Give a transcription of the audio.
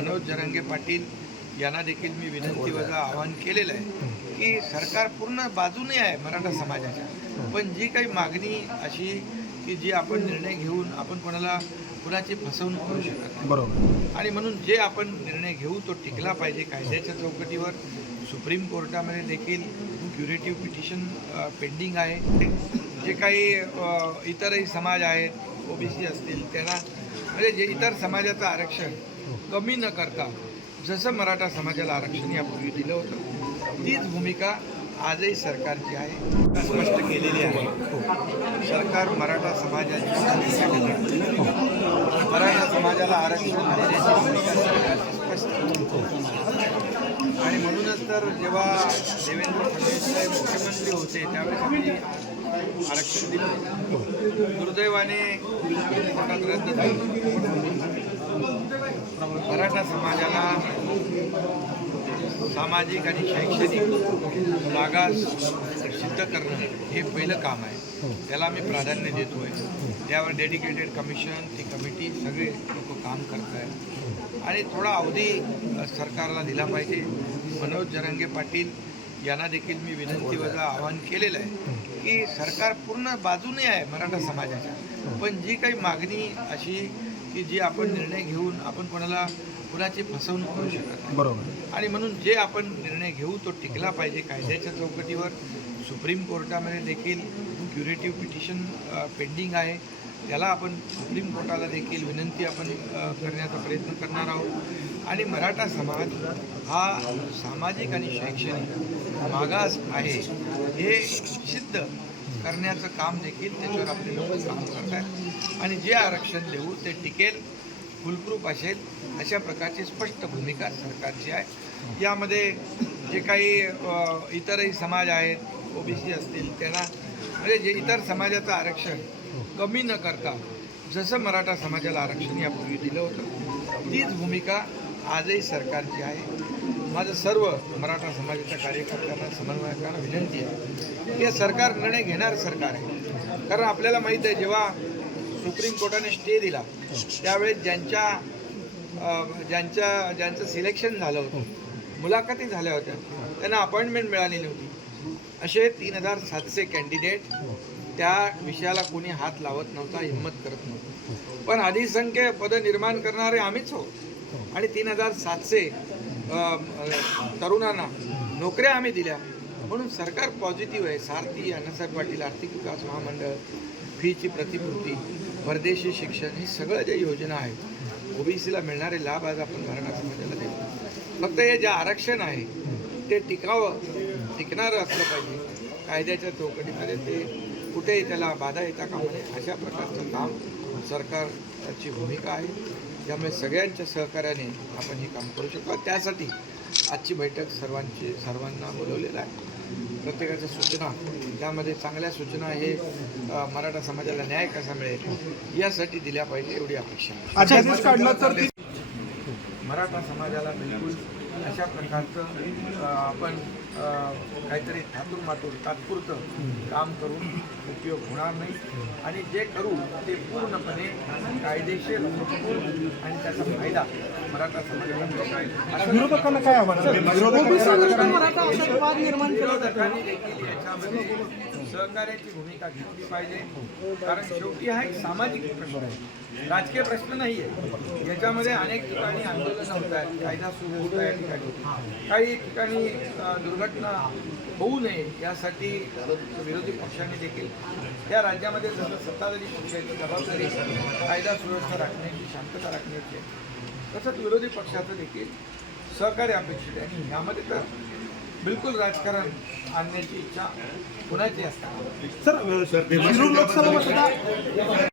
मनोज जरांगे पाटील यांना देखील मी विनंती वजा आवाहन केलेलं आहे की सरकार पूर्ण बाजूने आहे मराठा समाजाच्या. पण जी काही मागणी अशी की जी आपण निर्णय घेऊन आपण कोणाला कुणाची फसवणूक करू शकत नाही. बरोबर. आणि म्हणून जे आपण निर्णय घेऊ तो टिकला पाहिजे कायद्याच्या चौकटीवर. सुप्रीम कोर्टामध्ये देखील क्युरेटिव्ह पिटिशन पेंडिंग आहे. जे काही इतरही समाज आहेत ओबीसी असतील त्यांना म्हणजे जे इतर समाजाचं आरक्षण कमी न करता जसं मराठा समाजाला आरक्षण यापूर्वी दिलं होतं तीच भूमिका आजही सरकारची आहे. स्पष्ट केलेली आहे. सरकार मराठा समाजाची मराठा समाजाला आरक्षण देण्याची भूमिका सरकारची स्पष्ट आणि म्हणूनच तर जेव्हा देवेंद्र फडणवीस साहेब मुख्यमंत्री होते त्यावेळेस आम्ही आरक्षण दिलं दुर्दैवाने रद्द झालं. मराठा समाजाला सामाजिक आणि शैक्षणिक मागास सिद्ध करणं हे पहिलं काम आहे. त्याला आम्ही प्राधान्य देतो आहे त्यावर डेडिकेटेड कमिशन ती कमिटी सगळे लोक काम करत आहेत आणि थोडा अवधी सरकारला दिला पाहिजे. मनोज जरंगे पाटील यांना देखील मी विनंती वजा आवाहन केलेलं आहे की सरकार पूर्ण बाजूने आहे मराठा समाजाच्या. पण जी काही मागणी अशी की जी आपण निर्णय घेऊन आपण कोणाला कुणाची फसवणूक करू शकत नाही. बरोबर. आणि म्हणून जे आपण निर्णय घेऊ तो टिकला पाहिजे कायद्याच्या चौकटीवर. सुप्रीम कोर्टामध्ये देखील क्युरेटिव्ह पिटिशन पेंडिंग आहे. त्याला आपण सुप्रीम कोर्टाला देखील विनंती आपण करण्याचा प्रयत्न करणार आहोत. आणि मराठा समाज हा सामाजिक आणि शैक्षणिक मागास आहे. हे सिद्ध करण्याचं काम देखील त्याच्यावर आपले लोक काम करतात आणि जे आरक्षण देऊ ते टिकेल फुलप्रूफ असेल अशा प्रकारची स्पष्ट भूमिका सरकारची आहे. यामध्ये जे काही इतरही समाज आहेत ओबीसी असतील त्यांना म्हणजे जे इतर समाजाचं आरक्षण कमी न करता जसं मराठा समाजाला आरक्षण यापूर्वी दिलं होतं तीच भूमिका आजही सरकारची आहे. माझं सर्व मराठा समाजाच्या कार्यकर्त्यांना समन्वयकांना विनंती आहे की हे सरकार निर्णय घेणार सरकार आहे. कारण आपल्याला माहीत आहे जेव्हा सुप्रीम कोर्टाने स्टे दिला त्यावेळेस ज्यांच्या ज्यांच्या ज्यांचं सिलेक्शन झालं होतं मुलाखती झाल्या होत्या त्यांना अपॉइंटमेंट मिळाली नव्हती असे तीन हजार सातशे कॅन्डिडेट त्या विषयाला कोणी हात लावत नव्हता हिंमत करत नव्हतं. पण अधिसंख्य पदं निर्माण करणारे आम्हीच आहोत. आणि तीन हजार सातशे तरुणांना नोकऱ्या आम्ही दिल्या. म्हणून सरकार पॉझिटिव्ह आहे. सारथी अण्णासाहेब पाटील आर्थिक विकास महामंडळ फीची प्रतिपूर्ती परदेशी शिक्षण ही सगळं ज्या योजना आहेत ओबीसीला मिळणारे लाभ आज आपण मराठा समाजाला देतो. फक्त हे जे आरक्षण आहे ते टिकावं टिकणारं असलं पाहिजे. कायद्याच्या चौकटीमध्ये ते कुठेही त्याला बाधा येता का म्हणे अशा प्रकारचं काम सरकारची भूमिका आहे. त्यामुळे सगळ्यांच्या सहकार्याने आपण हे काम करू शकतो. त्यासाठी आजची बैठक सर्वांची सर्वांना बोलवलेलं आहे. प्रत्येकाच्या सूचना त्यामध्ये चांगल्या सूचना हे मराठा समाजाला न्याय कसा मिळेल यासाठी दिल्या पाहिजे एवढी अपेक्षा मराठा समाजाला बिलकुल अशा प्रकारचं आपण काहीतरी थातूर मातूर तात्पुरतं काम करून उपयोग होणार नाही. आणि जे करू ते पूर्णपणे कायदेशीर आणि त्याचा फायदा मराठा समाजाला? विरोधकांनी देखील याच्यामध्ये सहकार्याची भूमिका घेतली पाहिजे. कारण शेवटी हा एक सामाजिक प्रश्न आहे. राजकीय प्रश्न नाही आहे याच्यामध्ये अनेक ठिकाणी आंदोलन होत आहेत. कायदा सुव्यवस्था या ठिकाणी. काही ठिकाणी दुर्घटना होऊ नये यासाठी विरोधी पक्षांनी देखील या राज्यामध्ये जसं सत्ताधारी पक्षाची जबाबदारी कायदा सुव्यवस्था राखण्याची शांतता राखण्याची आहे. तसंच विरोधी पक्षाचं देखील सहकार्य अपेक्षित आहे. यामध्ये तर बिलकुल राजकारण आणण्याची इच्छा कुणाची असते. सर शिरूर लोकसभा मतदार